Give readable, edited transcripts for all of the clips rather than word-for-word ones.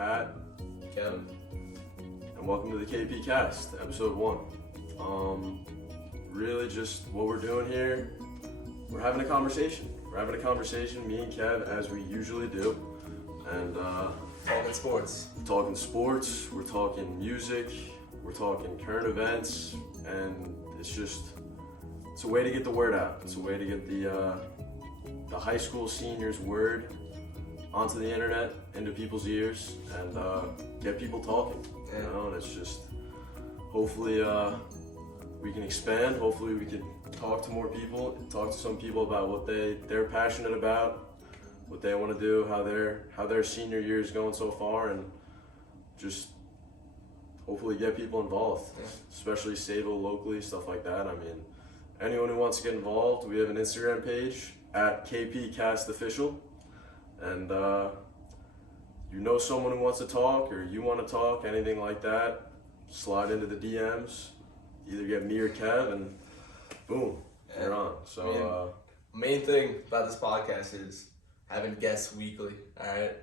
Pat, Kevin, and welcome to the KPKAST, Ep.1. Really just what we're doing here, we're having a conversation. We're having a conversation, me and Kev, as we usually do. And talking sports. we're talking sports, we're talking music, we're talking current events, and it's a way to get the word out. It's a way to get the high school seniors' word onto the internet, into people's ears, and get people talking. Yeah. You know, and it's just hopefully we can expand. Hopefully we can talk to more people, talk to some people about what they're passionate about, what they want to do, how their senior year is going so far, and just hopefully get people involved, especially Sable locally, stuff like that. I mean, anyone who wants to get involved, we have an Instagram page at KPKAST Official, and you know someone who wants to talk, or you want to talk, anything like that, slide into the DMs, either get me or Kev, and boom, you're on. So main thing about this podcast is having guests weekly. All right,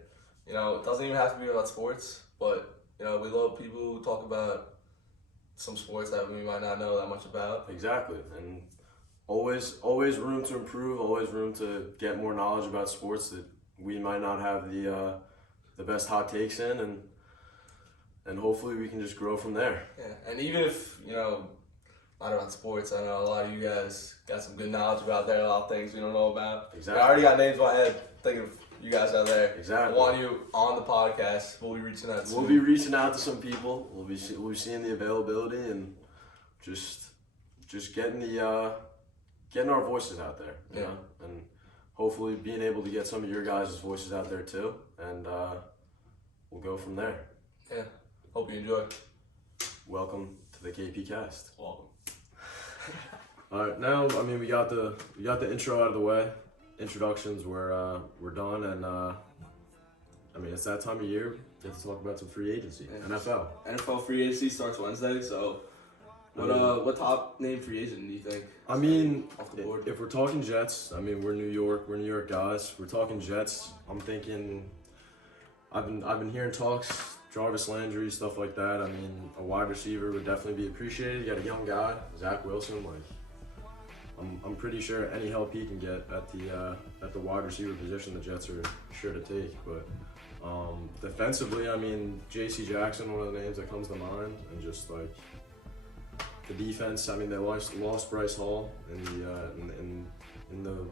you know, it doesn't even have to be about sports, but you know, we love people who talk about some sports that we might not know that much about. Exactly, and always room to improve, always room to get more knowledge about sports that we might not have the best hot takes in, and hopefully we can just grow from there. Yeah, and even if, you know, not about sports, I know a lot of you guys got some good knowledge about there, a lot of things we don't know about. Exactly. I already got names in my head thinking of you guys out there. Exactly. I want you on the podcast. We'll be reaching out soon. We'll be reaching out to some people. We'll be seeing the availability and just getting our voices out there. You know? And hopefully being able to get some of your guys' voices out there too. And we'll go from there. Yeah. Hope you enjoy. Welcome to the KPKAST. Welcome. All right, now I mean we got the intro out of the way. Introductions were done, and I mean it's that time of year. Get to talk about some free agency. NFL. NFL free agency starts Wednesday, so what top name free agent do you think? I mean, off the board? If we're talking Jets, I mean we're New York guys. We're talking Jets. I'm thinking, I've been hearing talks, Jarvis Landry, stuff like that. I mean, a wide receiver would definitely be appreciated. You got a young guy, Zach Wilson. Like, I'm pretty sure any help he can get at the wide receiver position, the Jets are sure to take. But defensively, I mean, J.C. Jackson, one of the names that comes to mind, and just like the defense. I mean, they lost Bryce Hall in the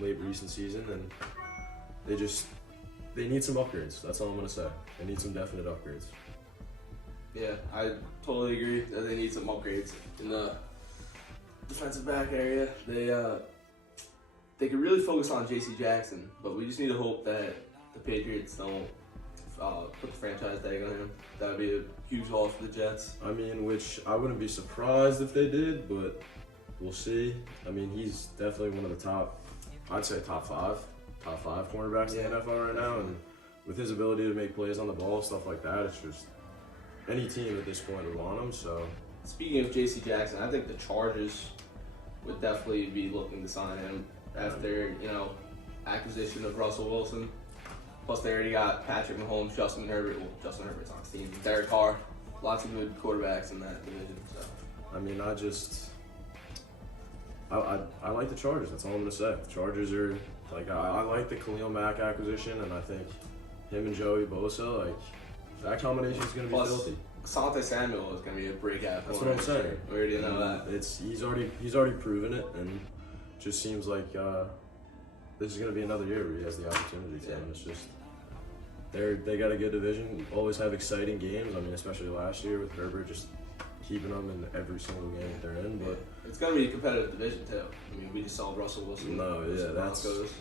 late recent season, and they need some upgrades. That's all I'm gonna say. They need some definite upgrades. Yeah, I totally agree that they need some upgrades in the defensive back area. They could really focus on J.C. Jackson, but we just need to hope that the Patriots don't put the franchise tag on him. That would be a huge loss for the Jets. I mean, which I wouldn't be surprised if they did, but we'll see. I mean, he's definitely one of the top five cornerbacks in the NFL right now, and with his ability to make plays on the ball, stuff like that, it's just any team at this point would want him. So, speaking of J.C. Jackson, I think the Chargers would definitely be looking to sign him after, you know, acquisition of Russell Wilson. Plus, they already got Patrick Mahomes, Justin Herbert. Well, Justin Herbert's on his team. Derek Carr. Lots of good quarterbacks in that division. So, I mean, I like the Chargers. That's all I'm gonna say. The Chargers are like I like the Khalil Mack acquisition, and I think him and Joey Bosa, like that combination is gonna be filthy. Asante Samuel is gonna be a breakout. That's what I'm saying. We already know that. He's already proven it, and just seems like this is gonna be another year where he has the opportunity to. And it's just they got a good division. Always have exciting games. I mean, especially last year with Herbert just keeping them in every single game that they're in. But it's gonna be a competitive division too. I mean, we just saw Russell Wilson. No, yeah, Broncos.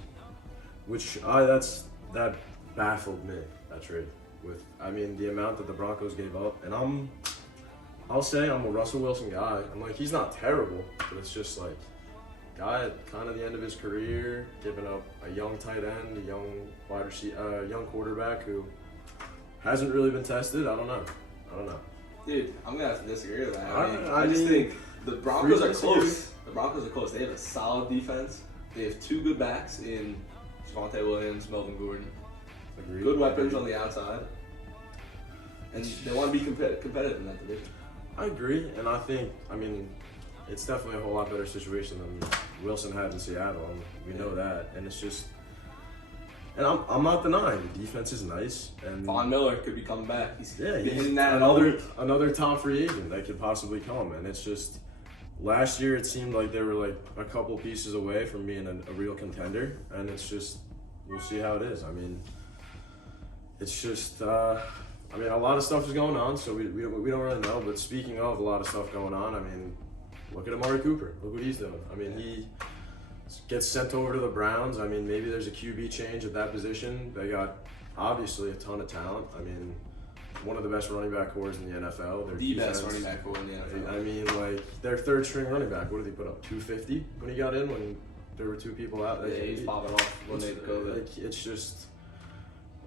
That baffled me, that trade. With, I mean, the amount that the Broncos gave up, and I'll say I'm a Russell Wilson guy. I'm like, he's not terrible, but it's just like, guy at kind of the end of his career, giving up a young tight end, a young wide receiver, young quarterback who hasn't really been tested. I don't know. Dude, I'm gonna have to disagree with that. I just mean, think the Broncos are close. The Broncos are close. They have a solid defense. They have two good backs in Javonte Williams, Melvin Gordon. Agreed. Good weapons on the outside. and they want to be competitive in that division. I agree, and I think, I mean, it's definitely a whole lot better situation than Wilson had in Seattle, and we know that. And it's just, and I'm not denying the defense is nice. And Von Miller could be coming back. He's he's that another top free agent that could possibly come. And it's just, last year it seemed like they were like a couple pieces away from being a real contender, and it's just, we'll see how it is. I mean, it's just, I mean, a lot of stuff is going on, so we don't really know. But speaking of a lot of stuff going on, I mean, look at Amari Cooper. Look what he's doing. I mean, he gets sent over to the Browns. I mean, maybe there's a QB change at that position. They got obviously a ton of talent. I mean, one of the best running back cores in the NFL. Their best running back core in the NFL. I mean, like, their third string running back, what did he put up? 250 when he got in, when there were two people out? Yeah, he's popping off when they go there. Like, it's just,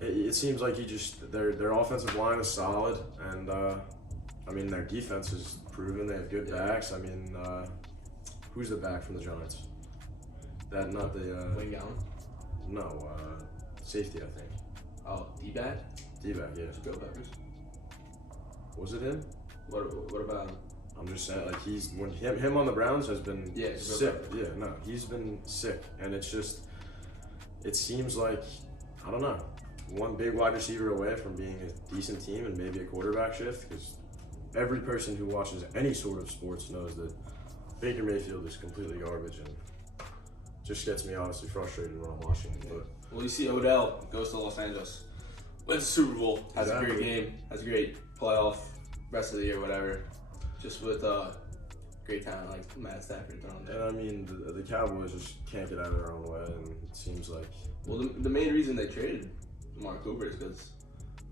it seems like their offensive line is solid, and I mean, their defense is proven. They have good backs. I mean, who's the back from the Giants? Not the Wayne Gallon? No, safety, I think. Oh, D-back? D-back, yeah. Go Packers. Was it him? What about him? I'm just saying, like, him on the Browns has been sick. Yeah, no, he's been sick, and it's just, it seems like, I don't know, one big wide receiver away from being a decent team and maybe a quarterback shift, because every person who watches any sort of sports knows that Baker Mayfield is completely garbage, and just gets me honestly frustrated when I'm watching him. But well, you see Odell goes to Los Angeles, wins the Super Bowl, has a great game, has a great playoff, rest of the year, whatever, just with great talent like Matt Stafford thrown there. And I mean, the Cowboys just can't get out of their own way, and it seems like... Well, the main reason they traded Amari Cooper is because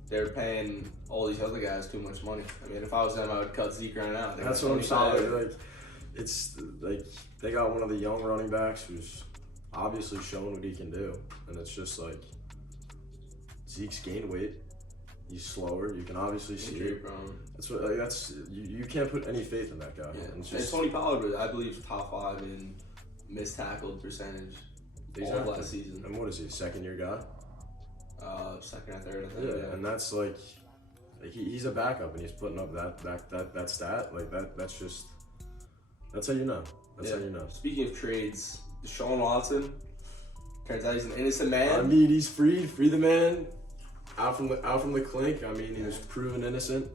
they're paying all these other guys too much money. I mean, if I was them, I would cut Zeke right now. That's what I'm saying. Like, it's like they got one of the young running backs who's obviously shown what he can do, and it's just like Zeke's gained weight. He's slower. You can obviously see it. That's what. Like, that's you can't put any faith in that guy. Yeah. And Tony Pollard, I believe, is top 5 in missed tackled percentage all last season. And what is he? Second year guy? Second or third, I think. Yeah, and that's like he's a backup, and he's putting up that stat. Like that's just, that's how you know. That's how you know. Speaking of trades, Deshaun Watson turns out he's an innocent man. I mean, he's free the man out from the clink. I mean, he was proven innocent.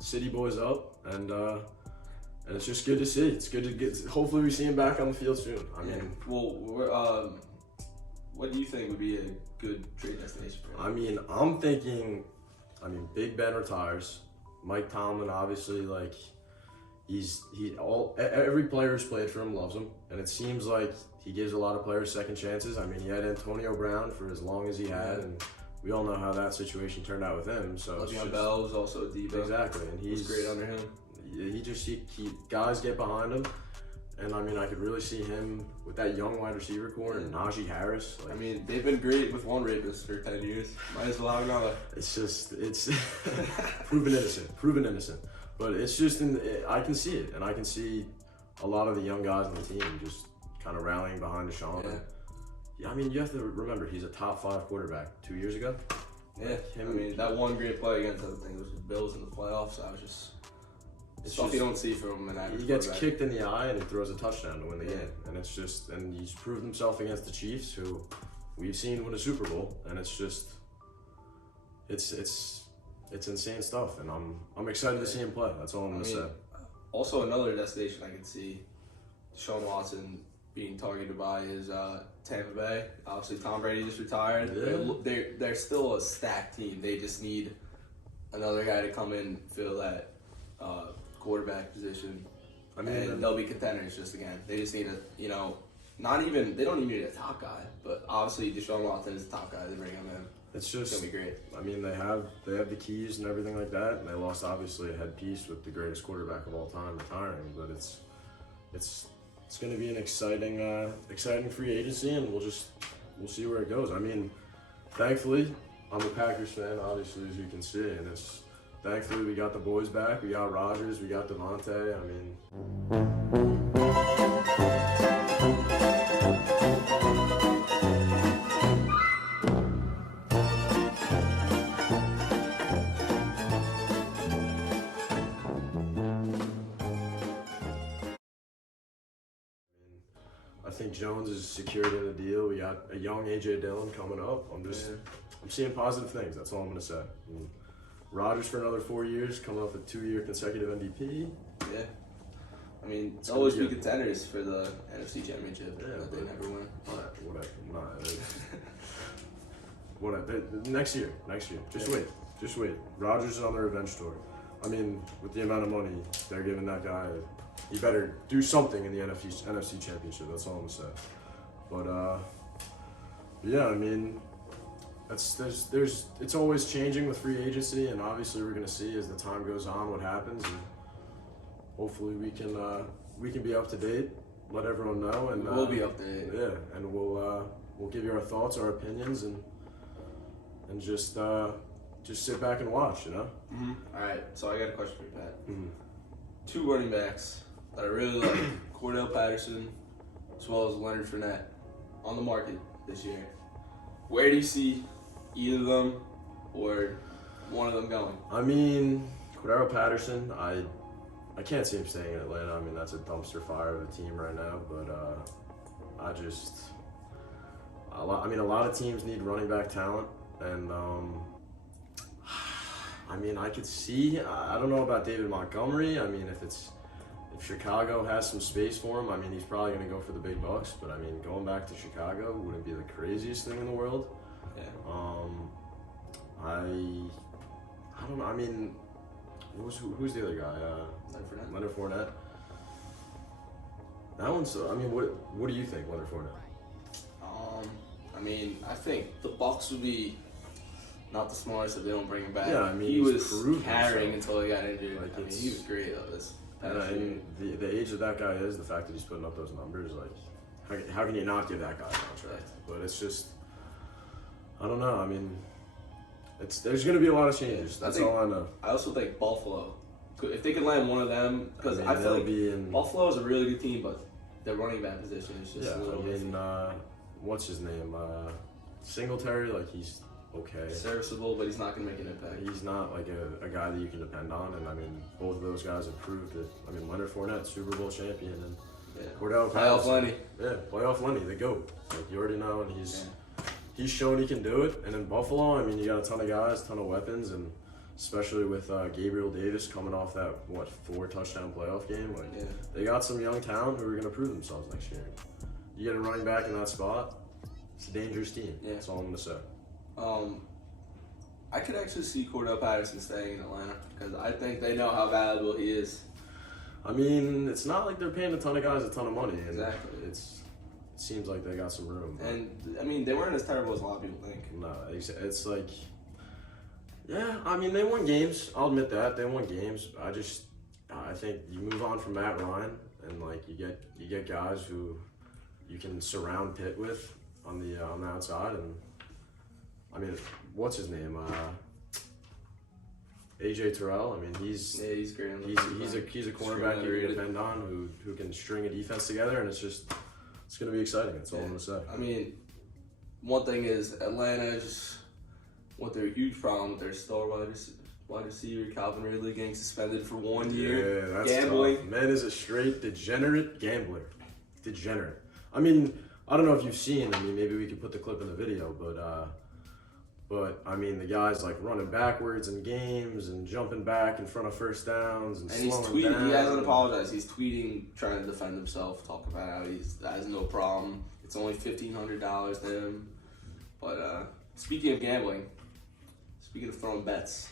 City boys up, and it's just good to see. It's good to get. Hopefully, we see him back on the field soon. I mean, well, what do you think would be a good trade destination for him? I mean, I'm thinking, Big Ben retires. Mike Tomlin, obviously, like, every player who's played for him loves him, and it seems like he gives a lot of players second chances. I mean, he had Antonio Brown for as long as he had, and we all know how that situation turned out with him. So Le'Veon Bell was also a D-back. Exactly, and he's great under him. He guys get behind him. And I mean, I could really see him with that young wide receiver core and Najee Harris. Like, I mean, they've been great with one rapist for 10 years. Might as well have another. It's proven innocent. But it's just, I can see it. And I can see a lot of the young guys on the team just kind of rallying behind Deshaun. Yeah, I mean, you have to remember, he's a top 5 quarterback 2 years ago. Yeah, that one great play against the Bills in the playoffs, I was just... It's stuff you don't see from an average. He gets kicked in the eye and he throws a touchdown to win the game, and it's just, and he's proved himself against the Chiefs, who we've seen win a Super Bowl, and it's just, it's insane stuff, and I'm excited to see him play. That's all I'm gonna say. Also, another destination I can see Deshaun Watson being targeted by is Tampa Bay. Obviously, Tom Brady just retired. Yeah. They're still a stacked team. They just need another guy to come in, fill that quarterback position, and they'll be contenders just again. They just need they don't even need a top guy, but obviously Deshaun Watson is the top guy. They bring him in. It's gonna be great. I mean, they have the keys and everything like that, and they lost obviously a headpiece with the greatest quarterback of all time retiring, but it's gonna be an exciting free agency, and we'll see where it goes. I mean, thankfully, I'm a Packers fan, obviously, as you can see, and thankfully, we got the boys back. We got Rodgers. We got Devontae. I think Jones is secured in the deal. We got a young AJ Dillon coming up. I'm seeing positive things. That's all I'm gonna say. Rodgers for another 4 years, coming off a 2-year consecutive MVP. Yeah. I mean, it's always be contenders for the NFC Championship that they never win. Whatever. Next year. Just wait. Rodgers is on the revenge tour. I mean, with the amount of money they're giving that guy, he better do something in the NFC Championship. That's all I'm gonna say. But yeah, I mean, it's always changing with free agency, and obviously we're gonna see as the time goes on what happens, and hopefully we can be up to date, let everyone know, and we'll be up to date. Yeah, and we'll give you our thoughts, our opinions, and just sit back and watch, you know. Mm-hmm. All right, so I got a question for you, Pat. Mm-hmm. 2 running backs that I really like, Cordell Patterson as well as Leonard Fournette, on the market this year. Where do you see either of them or one of them going? I mean, Cordell Patterson, I can't see him staying in Atlanta. I mean, that's a dumpster fire of a team right now. But a lot of teams need running back talent, and I mean, I could see. I don't know about David Montgomery. I mean, if Chicago has some space for him, I mean, he's probably going to go for the big bucks. But I mean, going back to Chicago wouldn't be the craziest thing in the world. Yeah. I don't know. I mean, who's the other guy? Leonard Fournette. That one's. I mean, what do you think, Leonard Fournette? I mean, I think the Bucs would be not the smartest if they don't bring him back. Yeah, I mean, he was carrying until he got injured. Like, I mean, he was great though. This past and year. the age that that guy is, the fact that he's putting up those numbers, like, how can you not give that guy a contract? But it's just, I don't know. I mean, there's going to be a lot of changes. That's all I know. I also think Buffalo, if they can land one of them, because I feel like Buffalo is a really good team, but their running back position is just a little iffy. What's his name? Singletary, like, he's okay. Serviceable, but he's not going to make an impact. He's not like a guy that you can depend on, and I mean, both of those guys have proved it. I mean, Leonard Fournette, Super Bowl champion, and Cordell Patterson. Playoff Lenny. Yeah, playoff Lenny, the GOAT. Like, you already know, and he's shown he can do it. And in Buffalo, I mean, you got a ton of guys, ton of weapons, and especially with Gabriel Davis coming off that 4-touchdown playoff game, like they got some young talent who are going to prove themselves next year. You get a running back in that spot, it's a dangerous team. Yeah. That's all I'm going to say. I could actually see Cordell Patterson staying in Atlanta because I think they know how valuable he is. I mean, it's not like they're paying a ton of guys a ton of money. And exactly. It seems like they got some room. And, I mean, they weren't as terrible as a lot of people think. No, it's like, yeah, I mean, they won games. I'll admit that. They won games. I think you move on from Matt Ryan and, like, you get guys who you can surround Pitt with on the outside. And, I mean, what's his name? AJ Terrell. I mean, he's great. He's a cornerback you can depend on who can string a defense together, and it's going to be exciting. That's all I'm going to say. I mean, one thing is Atlanta just what their huge problem with their star wide receiver Calvin Ridley getting suspended for 1 year. Yeah, that's gambling. Tough. Man is a straight degenerate gambler. Degenerate. I mean, I don't know if you've seen. I mean, maybe we could put the clip in the video, but I mean, the guy's like running backwards in games and jumping back in front of first downs and he's slowing tweeting. down. He hasn't apologized. He's tweeting, trying to defend himself, talk about how he has no problem. It's only $1,500 to him. But speaking of gambling, speaking of throwing bets,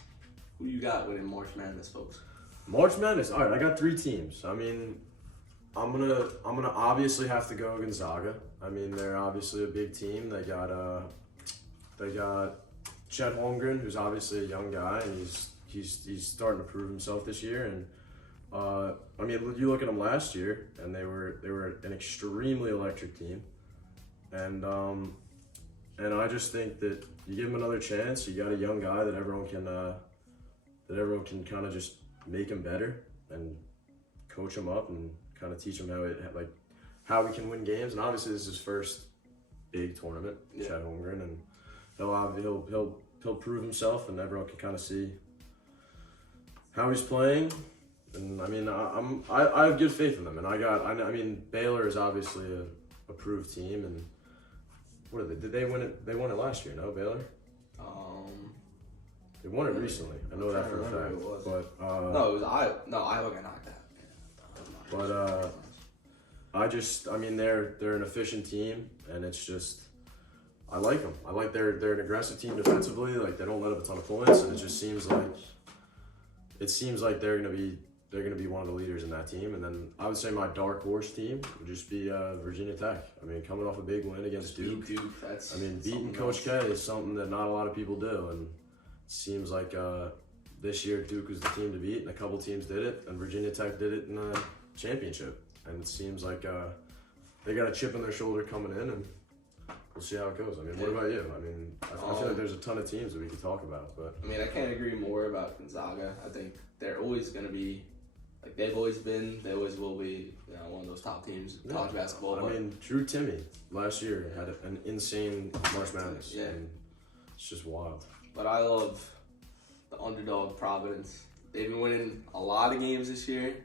who you got winning March Madness, folks? March Madness. All right, I got 3 teams. I mean, I'm gonna obviously have to go Gonzaga. I mean, they're obviously a big team. They got Chet Holmgren, who's obviously a young guy, and he's starting to prove himself this year. And I mean, you look at them last year, and they were an extremely electric team. And I just think that you give him another chance. You got a young guy that everyone can kind of just make him better and coach him up and kind of teach him how he can win games. And obviously, this is his first big tournament, Chet Holmgren, and he'll prove himself, and everyone can kind of see how he's playing. And I mean, I have good faith in them. And I mean, Baylor is obviously approved team. And what are they? Did they win it? They won it last year, no, Baylor? They won it recently. I know that for a fact. But no, it was Iowa. No, Iowa got knocked out. But I mean, they're an efficient team, and it's just I like them. I like they're an aggressive team defensively. Like they don't let up a ton of points, and it just seems like they're gonna be one of the leaders in that team. And then I would say my dark horse team would just be Virginia Tech. I mean, coming off a big win against Duke. Beating Coach K is something that not a lot of people do, and it seems like this year Duke was the team to beat, and a couple teams did it, and Virginia Tech did it in the championship. And it seems like they got a chip on their shoulder coming in, and we'll see how it goes. I mean, what about you? I mean, I feel like there's a ton of teams that we could talk about, but I mean, I can't agree more about Gonzaga. I think they're always going to be, like they've always been, they always will be, one of those top teams in college basketball. I mean, Drew Timme last year had an insane March Madness. Yeah. And it's just wild. But I love the underdog Providence. They've been winning a lot of games this year.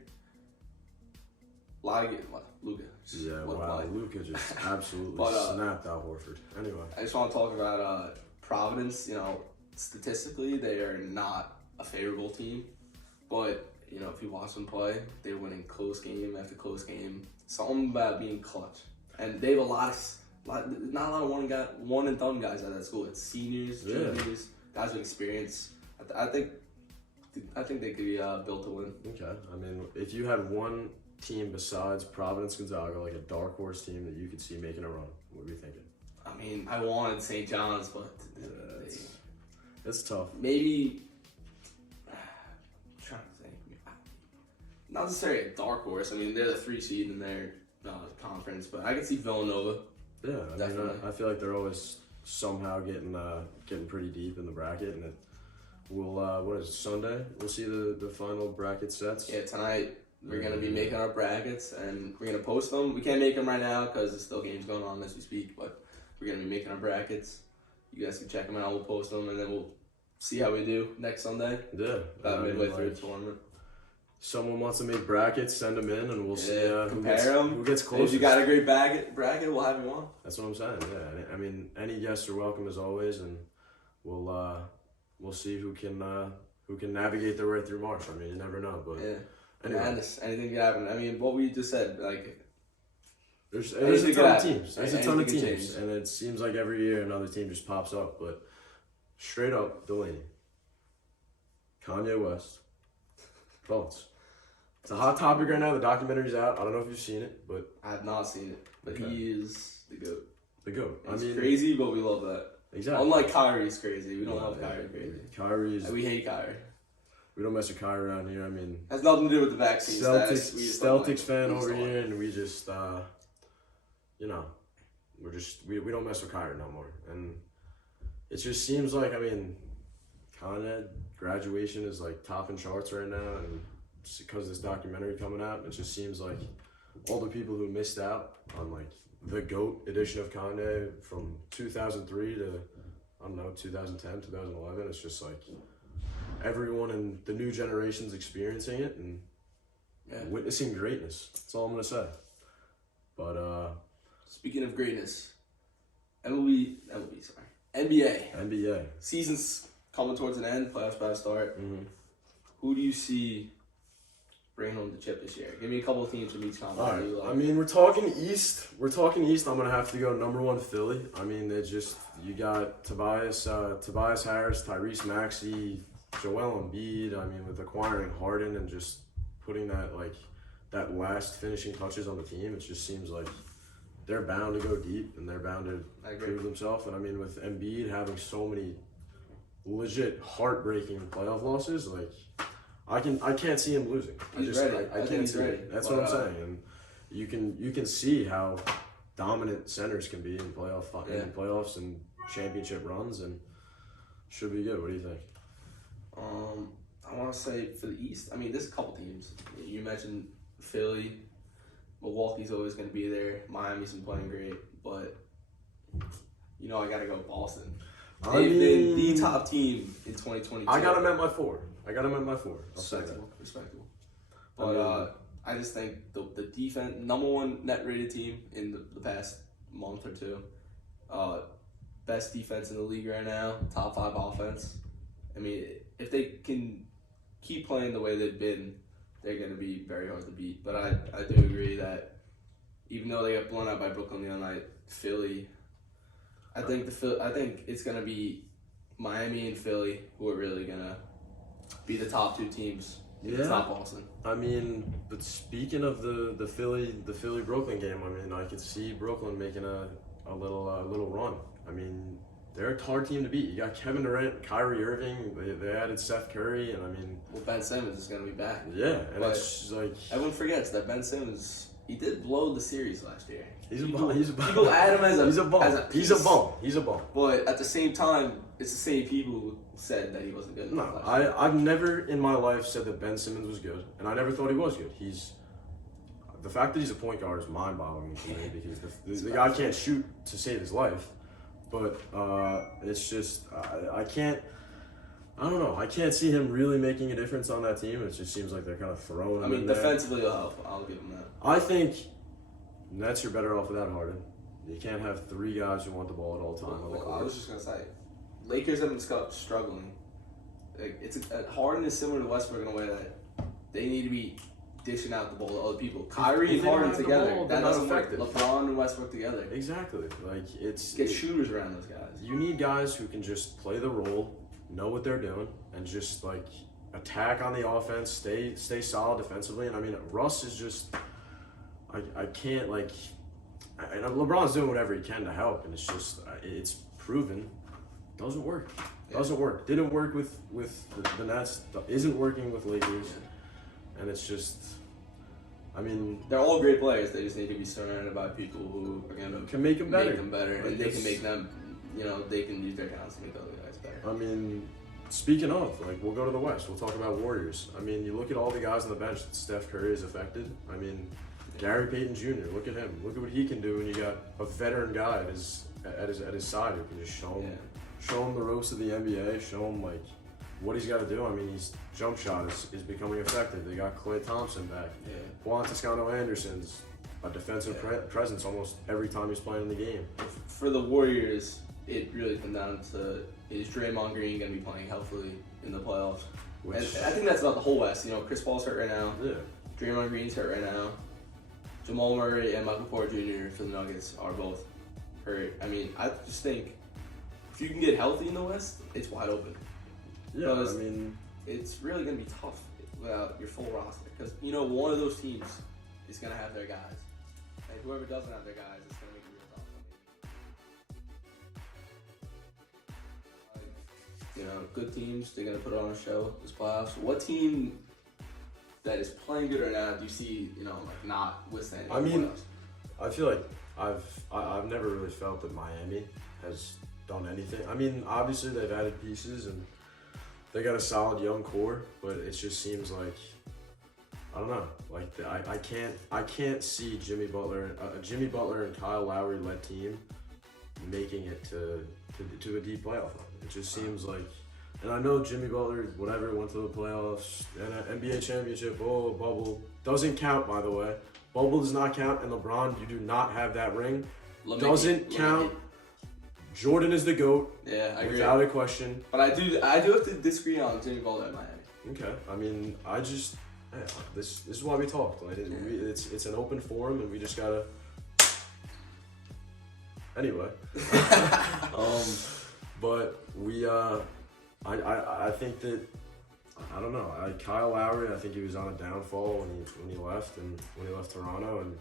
Luka. Yeah, wow. Luka just absolutely snapped out Horford. Anyway. I just want to talk about Providence. Statistically, they are not a favorable team. But, if you watch them play, they're winning close game after close game. Something about being clutch. And they have not a lot of one and done guys at that school. It's seniors, juniors, guys with experience. I think they could be built to win. Okay. I mean, if you had one team besides Providence Gonzaga, like a dark horse team that you could see making a run, what are you thinking? I mean, I wanted St. John's, but it's tough. Maybe I'm trying to think. Not necessarily a dark horse. I mean, they're the 3 seed in their conference, but I could see Villanova. Yeah, I mean, I feel like they're always somehow getting pretty deep in the bracket, and what is it, Sunday? We'll see the final bracket sets. Yeah, tonight. We're going to be making our brackets, and we're going to post them. We can't make them right now because there's still games going on as we speak, but we're going to be making our brackets. You guys can check them out. We'll post them, and then we'll see how we do next Sunday. Yeah. About midway through the tournament. Someone wants to make brackets, send them in, and we'll see who gets closest. If you got a great bracket, we'll have you on. That's what I'm saying, yeah. I mean, any guests are welcome as always, and we'll see who can navigate their way through March. I mean, you never know, but... Yeah. Anyway. Anything could happen. I mean, what we just said, like... There's a ton of teams. There's a ton of teams. And it seems like every year another team just pops up. But straight up, Delaney. Kanye West. Thoughts? It's a hot topic right now. The documentary's out. I don't know if you've seen it, but... I have not seen it. But he is the GOAT. The GOAT. He's crazy, but we love that. Exactly. Unlike Kyrie's crazy. We don't love Kyrie crazy. Kyrie's... We hate Kyrie. We don't mess with Kyrie around here. I mean, has nothing to do with the vaccine. Celtics fan over here, and we just, we don't mess with Kyrie no more. And it just seems like, I mean, Kanye graduation is like topping charts right now, and just because of this documentary coming out, it just seems like all the people who missed out on like the GOAT edition of Kanye from 2003 to 2010, 2011. It's just like. Everyone in the new generation's experiencing it and witnessing greatness. That's all I'm gonna say. But speaking of greatness, NBA. Season's coming towards an end. Playoffs about to start. Mm-hmm. Who do you see bringing home the chip this year? Give me a couple of teams from each conference. All right. I mean, we're talking East. I'm gonna have to go number 1 Philly. I mean, you got Tobias Harris, Tyrese Maxey. Joel Embiid, I mean, with acquiring Harden and just putting that last finishing touches on the team, it just seems like they're bound to go deep and they're bound to prove themselves. And I mean, with Embiid having so many legit heartbreaking playoff losses, like I can't see him losing. I can't see it. That's what I'm saying. And you can see how dominant centers can be in playoffs and championship runs, and should be good. What do you think? I want to say for the East, I mean, there's a couple teams. You mentioned Philly. Milwaukee's always going to be there. Miami's been playing great, but I got to go Boston. They've been the top team in 2022. I got them at my 4. I'll say that. Respectable. But I just think the defense, number one net rated team in the past month or two, best defense in the league right now, top 5 offense. I mean, if they can keep playing the way they've been, they're going to be very hard to beat. But I do agree that even though they got blown out by Brooklyn the other night, Philly, I think it's going to be Miami and Philly who are really going to be the top 2 teams. Yeah. Top Boston. I mean, but speaking of the Philly Brooklyn game, I mean, I could see Brooklyn making a little run. I mean, they're a hard team to beat. You got Kevin Durant, Kyrie Irving. They added Steph Curry, and I mean, well, Ben Simmons is going to be back. Yeah, and but it's just like everyone forgets that Ben Simmons, he did blow the series last year. He's a bum. People add him as a he's a bum. He's a bum. But at the same time, it's the same people who said that he wasn't good enough. No, I've never in my life said that Ben Simmons was good, and I never thought he was good. The fact that he's a point guard is mind-boggling to me because the guy can't shoot to save his life. But it's just I don't know. I can't see him really making a difference on that team. It just seems like they're kind of throwing him in there. Defensively, I'll give him that. I think Nets are better off without Harden. You can't have 3 guys who want the ball at all times on the court. I was just gonna say, Lakers have been struggling. Like Harden is similar to Westbrook in a way that they need to be dishing out the ball to other people. Kyrie and Harden together, that doesn't work. LeBron and Westbrook together. Exactly. Like get shooters around those guys. You need guys who can just play the role, know what they're doing, and just like attack on the offense, stay solid defensively. And I mean, Russ is just I can't like. And LeBron's doing whatever he can to help, and it's just it's proven doesn't work. Doesn't work. Didn't work with the Nets. Isn't working with Lakers. And it's just, I mean, they're all great players. They just need to be surrounded by people who are going to can make them better. And they can make them, they can use their talents to make the other guys better. I mean, speaking of, like, we'll go to the West. We'll talk about Warriors. I mean, you look at all the guys on the bench that Steph Curry has affected. I mean, Gary Payton Jr., look at him. Look at what he can do when you got a veteran guy at his side who can just show him the ropes of the NBA, show him, like, what he's got to do. I mean, his jump shot is becoming effective. They got Klay Thompson back. Yeah. Juan Toscano-Anderson's a defensive presence almost every time he's playing in the game. For the Warriors, it really comes down to, is Draymond Green going to be playing healthily in the playoffs? And I think that's about the whole West. Chris Paul's hurt right now. Yeah. Draymond Green's hurt right now. Jamal Murray and Michael Porter Jr. for the Nuggets are both hurt. I mean, I just think if you can get healthy in the West, it's wide open. Yeah, I mean, it's really going to be tough without your full roster because one of those teams is going to have their guys, and whoever doesn't have their guys is going to make it real tough. Good teams, they're going to put on a show this playoffs. What team that is playing good right now do you see not withstanding? I mean, I feel like I've never really felt that Miami has done anything. I mean, obviously they've added pieces and they got a solid young core, but it just seems like I don't know. Like I can't see Jimmy Butler and Kyle Lowry led team making it to a deep playoff run. It just seems like, and I know Jimmy Butler went to the playoffs and NBA championship. Oh, bubble doesn't count, by the way. Bubble does not count, and LeBron, you do not have that ring. Doesn't count. Jordan is the GOAT. Yeah, I agree. Without a question. But I do have to disagree on Jimmy Butler at Miami. Okay. I mean, this is why we talked. Like, it's an open forum, and we just gotta. Anyway. But we I think that I don't know. Kyle Lowry, I think he was on a downfall when he left Toronto, and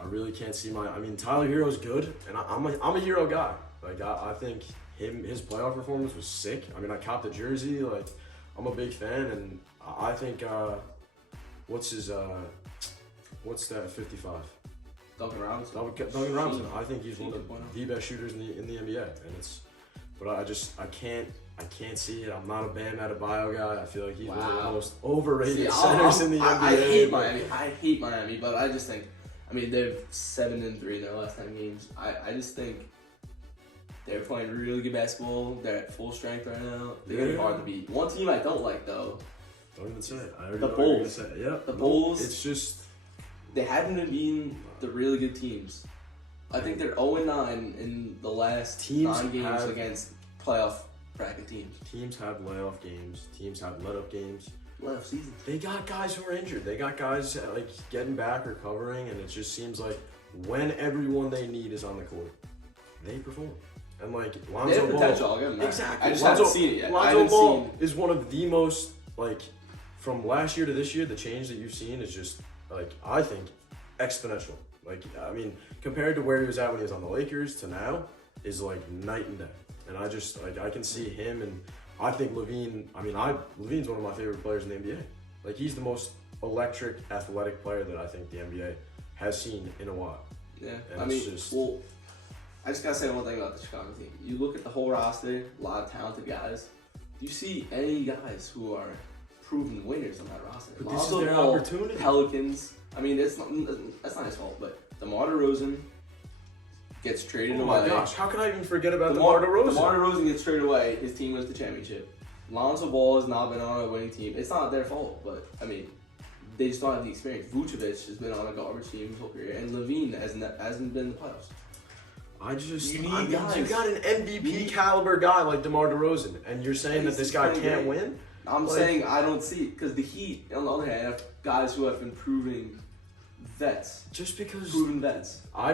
I really can't see I mean, Tyler Hero's good, and I'm a Hero guy. Like I think his playoff performance was sick. I mean, I copped the jersey. Like, I'm a big fan, and I think what's that 55? Duncan Robinson. Duncan Robinson. I think he's one of the best shooters in the NBA, and but I can't see it. I'm not a Bam Adebayo guy. I feel like he's one of the most overrated centers in the NBA. I hate Miami, but I just think, I mean, they're 7-3 in their last 10 games. I just think they're playing really good basketball. They're at full strength right now. They're gonna be hard to beat. One team I don't like though Don't even say it. I already The know what you're gonna Bulls. say. Yep. The Bulls. It's just They haven't been beating the really good teams. I think they're 0-9 in the last Teams 9 games have- against playoff bracket teams. teams have layoff games. Teams have let up games. Playoff season. They got guys who are injured. They got guys like getting back, recovering, and it just seems like when everyone they need is on the court, they perform. And like They Lonzo have Ball, potential. I'll give them that. exactly. I just Lonzo, haven't seen it yet. I Lonzo haven't Ball seen. is one of the most like from last year to this year. The change that you've seen is just like I think exponential. Like I mean, compared to where he was at when he was on the Lakers to now, is like night and day. And I just like I can see him, and I think Levine. I mean, Levine's one of my favorite players in the NBA. Like he's the most electric, athletic player that I think the NBA has seen in a while. Yeah, And I it's mean, just- well, I just gotta say one thing about the Chicago team. You look at the whole roster, a lot of talented guys. Do you see any guys who are proven winners on that roster? But this is Lonzo their Ball, opportunity. Pelicans. I mean, that's not his fault, but DeMar DeRozan gets traded Oh away. my gosh, how can I even forget about DeMar DeMar DeRozan? DeMar DeRozan gets traded away. His team wins the championship. Lonzo Ball has not been on a winning team. It's not their fault, but I mean, they just don't have the experience. Vucevic has been on a garbage team his whole career, and Levine hasn't been in the playoffs. I just, You need I mean, guys. you got an MVP You need- caliber guy like DeMar DeRozan, and you're saying that He's this guy playing can't great. win? I'm Like- saying I don't see it because the Heat, on the other hand, have guys who have been proven vets. Just because Proven vets. I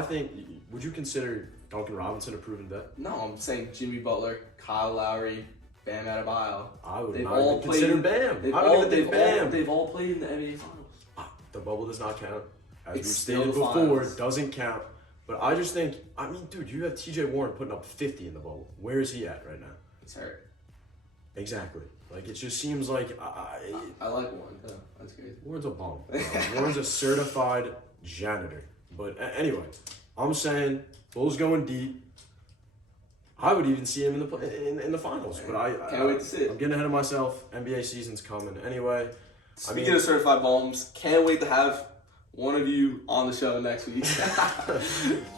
think, would you consider Duncan Robinson a proven vet? No, I'm saying Jimmy Butler, Kyle Lowry, Bam Adebayo. I would They've not all even played. consider Bam. They've I don't all, even think Bam. they've all played in the NBA Finals. The bubble does not count. As we It's stated still the before, finals. it doesn't count. But I just think, I mean, dude, you have TJ Warren putting up 50 in the bubble. Where is he at right now? He's hurt. Exactly. Like, it just seems like, I like one. Oh, that's crazy. Warren's a bum. Warren's a certified janitor. But anyway, I'm saying Bulls going deep. I would even see him in the finals. But Can't wait to see it. I'm getting ahead of myself. NBA season's coming. Anyway, Speaking of certified bums, can't wait to have one of you on the show next week.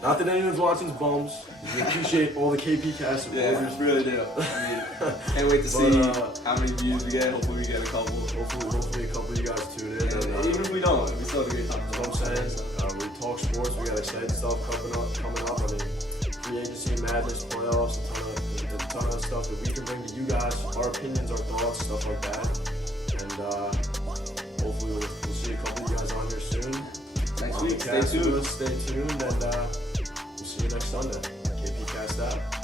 not that anyone's watching bums. We appreciate all the KPKAST Yeah, supporters. we really do. I mean, can't wait to see how many views we get. Hopefully we get a couple. Hopefully a couple of you guys tune in. And, Even if we don't, we still have a great time. that's what I'm saying. We talk sports. We got exciting stuff coming up. I mean, free agency, madness, playoffs, a ton of stuff that we can bring to you guys. Our opinions, our thoughts, stuff like that. And hopefully we'll see a couple of you guys on here soon. Next On the week, stay cast with tuned. us, stay tuned, and we'll see you next Sunday. KPKAST out.